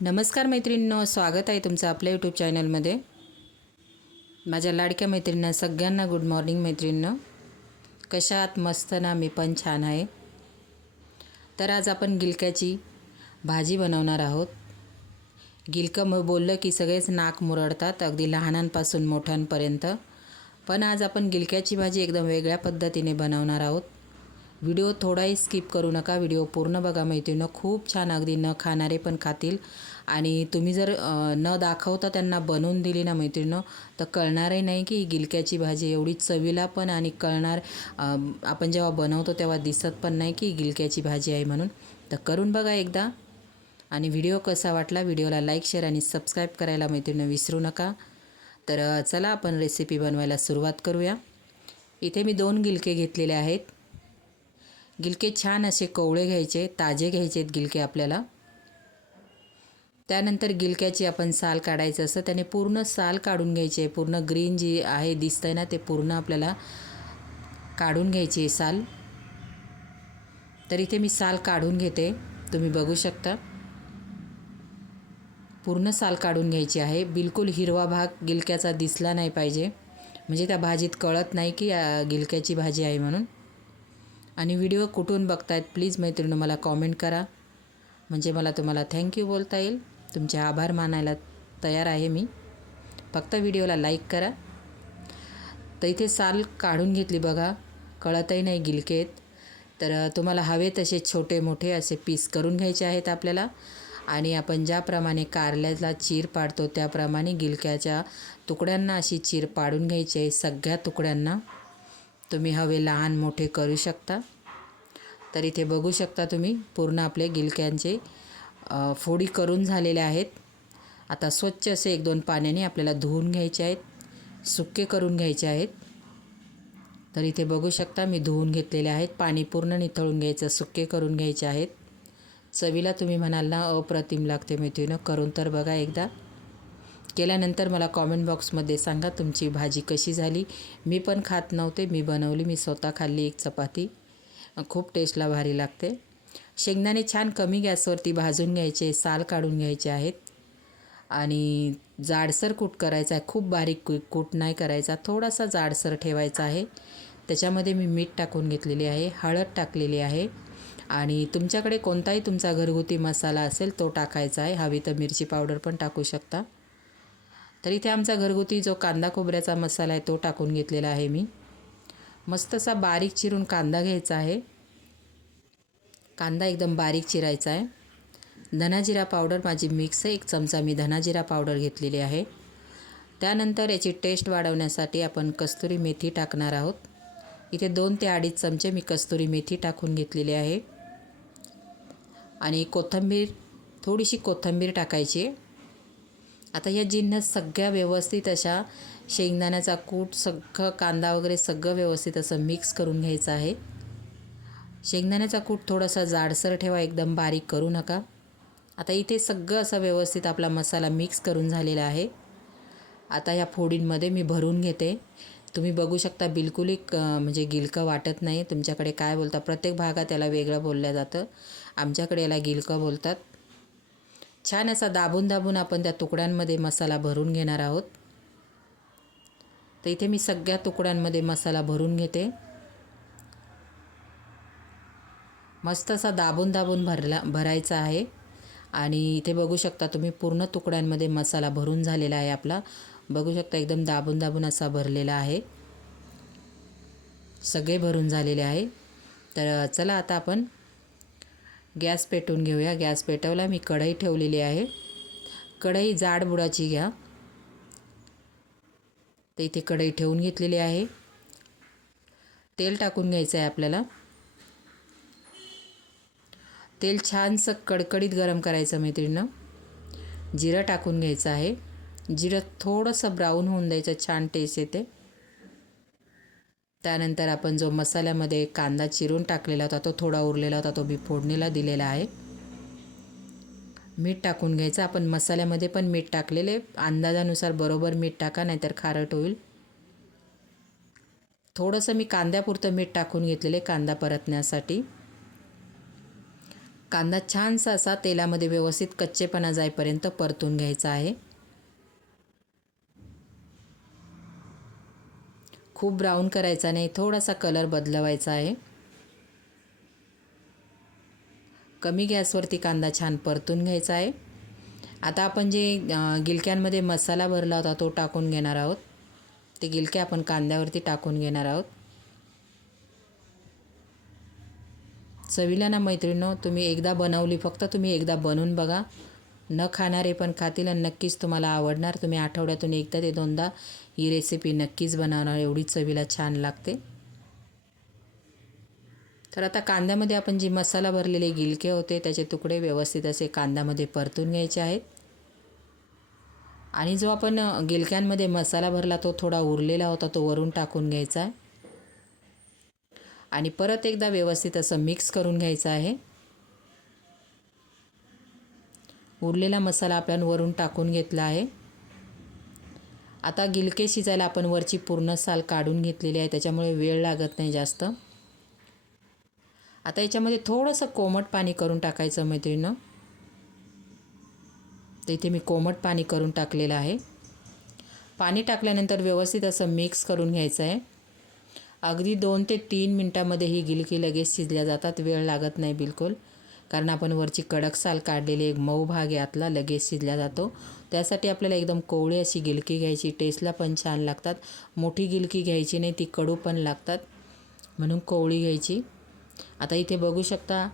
नमस्कार मैत्रिणींनो, स्वागत आहे तुमचं आपल्या यूट्यूब चॅनलमध्ये. माझ्या लाडक्या मैत्रिणींना सगळ्यांना गुड मॉर्निंग. मैत्रिणींनो, कशा आहात? मस्त ना? मी पण छान आहे. तर आज आपण गिलक्याची भाजी बनवणार आहोत. गिलकं बोललं की सगळेच नाक मुरडतात, अगदी लहानांपासून मोठ्यांपर्यंत. पण आज आपण गिलक्याची भाजी एकदम वेगळ्या पद्धतीने बनवणार आहोत. व्हिडिओ थोडाही स्किप करू नका, व्हिडिओ पूर्ण बघा मैत्रिणींनो. खूप छान, अगदी न खाणारे पण खातील. आणि तुम्ही जर न दाखवता त्यांना बनवून दिली ना मैत्रिणींनो, तर कळणारही नाही की गिलक्याची भाजी एवढी चवीला पण, आणि कळणार आपण जेव्हा बनवतो तेव्हा दिसत पण नाही की गिलक्याची भाजी आहे म्हणून. तर करून बघा एकदा. आणि व्हिडिओ कसा वाटला, व्हिडिओला लाईक, शेअर आणि सबस्क्राईब करायला मैत्रिणींनो विसरू नका. तर चला आपण रेसिपी बनवायला सुरुवात करूया. इथे मी 2 गिलके घेतलेले आहेत. गिलके छान असे कोवळे घ्यायचे, ताजे घ्यायचे आहेत गिलके आपल्याला. त्यानंतर गिलक्याची आपण साल काढायचं असतं, त्याने पूर्ण साल काढून घ्यायची आहे. पूर्ण ग्रीन जी आहे दिसतंय ना, ते पूर्ण आपल्याला काढून घ्यायची आहे साल. तर इथे मी साल काढून घेते, तुम्ही बघू शकता. पूर्ण साल काढून घ्यायची आहे. बिलकुल हिरवा भाग गिलक्याचा दिसला नाही पाहिजे, म्हणजे त्या भाजीत कळत नाही की गिलक्याची भाजी आहे म्हणून. आणि व्हिडिओ कुठून बघतायत प्लीज मैत्रिणींनो मला कॉमेंट करा, म्हणजे मला तुम्हाला थँक्यू बोलता येईल. तुमचे आभार मानायला तयार आहे मी. फक्त व्हिडिओला लाईक करा. तर इथे साल काढून घेतली बघा, कळतही नाही गिलके आहेत. तर तुम्हाला हवे तसे छोटे मोठे असे पीस करून घ्यायचे आहेत आपल्याला. आणि आपण ज्याप्रमाणे कारल्याला चीर पाडतो त्याप्रमाणे गिलक्याच्या तुकड्यांना अशी चीर पाडून घ्यायची आहे. सगळ्या तुकड्यांना तुम्ही हवे लहान मोठे करू शकता. तर इथे बघू शकता तुम्ही, पूर्ण आपले गिलक्यांचे फोडी करून झालेले आहेत. आता स्वच्छ असे 1-2 पाण्याने आपल्याला धुवून घ्यायचे आहेत, सुके करून घ्यायचे आहेत. तर इथे बघू शकता मी धुवून घेतलेले आहेत. पाणी पूर्ण निथळून घ्यायचं, सुके करून घ्यायचे आहेत. चवीला तुम्ही म्हणाल ना अप्रतिम लागते मैत्रिणींनो, करून तर बघा एकदा. केल्यानंतर मला कॉमेंट बॉक्समध्ये सांगा तुमची भाजी कशी झाली. मी पण खात नव्हते, मी बनवली, मी स्वतः खाल्ली एक चपाती. खूप टेस्टला भारी लागते. शेंगदाणे छान कमी गॅसवरती भाजून घ्यायचे, साल काढून घ्यायचे आहेत. आणि जाडसर कूट करायचा आहे, खूप बारीक कूट नाही करायचा, थोडासा जाडसर ठेवायचा आहे. त्याच्यामध्ये मी मीठ टाकून घेतलेली आहे, हळद टाकलेली आहे. आणि तुमच्याकडे कोणताही तुमचा घरगुती मसाला असेल तो टाकायचा आहे. हवी तर मिरची पावडर पण टाकू शकता. तर इथे आमचा घरगुती जो कांदा खोबऱ्याचा मसाला आहे तो टाकून घेतलेला आहे मी. मस्त असा बारीक चिरून कांदा घ्यायचा आहे. कांदा एकदम बारीक चिरायचा आहे. धना जिरा पावडर माझी मिक्स आहे, 1 चमचा मी धना जिरा पावडर घेतलेली आहे. त्यानंतर याची टेस्ट वाढवण्यासाठी आपण कस्तुरी मेथी टाकणार आहोत. इथे 2 ते 2.5 चमचे मी कस्तुरी मेथी टाकून घेतलेली आहे. आणि कोथिंबीर, थोडीशी कोथिंबीर टाकायची. आता या जिन्नस सगळ्या व्यवस्थित अशा शेंगदाण्याचा कूट, सगळं कांदा वगैरे सगळं व्यवस्थित असं मिक्स करून घ्यायचं आहे. शेंगदाण्याचा कूट थोडासा जाडसर ठेवा, एकदम बारीक करू नका. आता इथे सगळं असं व्यवस्थित आपला मसाला मिक्स करून झालेला आहे. आता ह्या फोडींमध्ये मी भरून घेते. तुम्ही बघू शकता बिलकुलही म्हणजे गिलकं वाटत नाही. तुमच्याकडे काय बोलता, प्रत्येक भागात याला वेगळं बोललं जातं. आमच्याकडे याला गिलकं बोलतात. छान असा दाबून दाबून आपण त्या तुकड्यांमध्ये मसाला भरून घेणार आहोत. तर इथे मी सगळ्या तुकड्यांमध्ये मसाला भरून घेते. मस्त असा दाबून दाबून भरायचा आहे. आणि इथे बघू शकता तुम्ही पूर्ण तुकड्यांमध्ये मसाला भरून झालेला आहे आपला. बघू शकता एकदम दाबून दाबून असा भरलेला आहे, सगळे भरून झालेले आहे. तर चला आता आपण गॅस पेटवून घेऊया. गॅस पेटवला, मी कढई ठेवलेली आहे. कढई जाड बुडाची घ्या. तर इथे कढई ठेवून घेतलेली आहे. तेल टाकून घ्यायचं आहे आपल्याला. तेल छानसं कडकडीत गरम करायचं मैत्रिणींनो. जिरं टाकून घ्यायचं आहे. जिरं थोडंसं ब्राऊन होऊन द्यायचं, छान टेस्ट येते. त्यानंतर आपण जो मसाल्यामध्ये कांदा चिरून टाकलेला होता तो थोडा उरलेला होता, तो मी फोडणीला दिलेला आहे. मीठ टाकून घ्यायचं. आपण मसाल्यामध्ये पण मीठ टाकलेले, अंदाजानुसार बरोबर मीठ टाका, नाहीतर खारट होईल. थोडंसं मी कांद्यापुरतं मीठ टाकून घेतलेले, कांदा परतण्यासाठी. कांदा छानसा असा तेलामध्ये व्यवस्थित कच्चेपणा जाईपर्यंत परतून घ्यायचा आहे. खूप ब्राऊन करायचा नाही, थोडासा कलर बदलवायचा आहे. कमी गॅसवरती कांदा छान परतून घ्यायचा आहे. आता आपण जे गिलक्यांमध्ये मसाला भरला होता तो टाकून घेणार आहोत. ते गिलके आपण कांद्यावरती टाकून घेणार आहोत. चवीला ना मैत्रिणींनो, तुम्ही एकदा बनवली, फक्त तुम्ही एकदा बनवून बघा. न खाणारे पण खातील आणि नक्कीच तुम्हाला आवडणार. तुम्ही आठवड्यातून एकदा ते दोनदा ही रेसिपी नक्कीच बनवणार, एवढी चवीला छान लागते. तर आता कांद्यामध्ये आपण जी मसाला भरलेले गिलके होते त्याचे तुकडे व्यवस्थित असे कांद्यामध्ये परतून घ्यायचे आहेत. आणि जो आपण गिलक्यांमध्ये मसाला भरला तो थोडा उरलेला होता तो वरून टाकून घ्यायचा आहे. आणि परत एकदा व्यवस्थित असं मिक्स करून घ्यायचं आहे. उरलेला मसाला आपण वरून टाकून घेतला आहे. आता गिलके शिजायला आपण वरची पूर्ण साल काढून घेतलेली आहे, त्याच्यामुळे वेळ लागत नाही जास्त. आता याच्यामध्ये थोडंसं कोमट पाणी करून टाकायचं मैत्रिणींनो. तर इथे मी कोमट पाणी करून टाकलेलं आहे. पाणी टाकल्यानंतर व्यवस्थित असं मिक्स करून घ्यायचं आहे. अगदी 2 ते 3 मिनटामध्ये ही गिलकी लगेच शिजल्या जातात, वेळ लागत नाही बिलकुल. कारण आपण वरची कडक साल काढलेली, एक मऊ भाग यातला लगेच शिजल्या जातो. त्यासाठी आपल्याला एकदम कोवळी अशी गिलकी घ्यायची, टेस्टला पण छान लागतात. मोठी गिलकी घ्यायची नाही, ती कडू पण लागतात, म्हणून कोवळी घ्यायची. आता इथे बघू शकता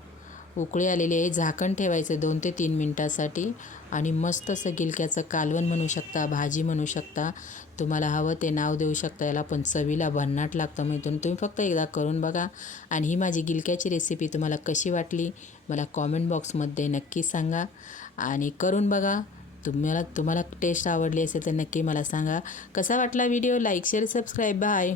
उकळी आलेली आहे. झाकण ठेवायचं 2 ते 3 मिनटासाठी आणि मस्त असं गिलक्याचं कालवण म्हणू शकता, भाजी म्हणू शकता, तुम्हाला हवं ते नाव देऊ शकता याला, पण चवीला भन्नाट लागतं मैत्रिणी. तुम्ही फक्त एकदा करून बघा. आणि ही माझी गिलक्याची रेसिपी तुम्हाला कशी वाटली मला कॉमेंट बॉक्समध्ये नक्की सांगा. आणि करून बघा. तुम्हाला टेस्ट आवडली असेल तर नक्की मला सांगा. कसा वाटला video? Like share subscribe. Bye.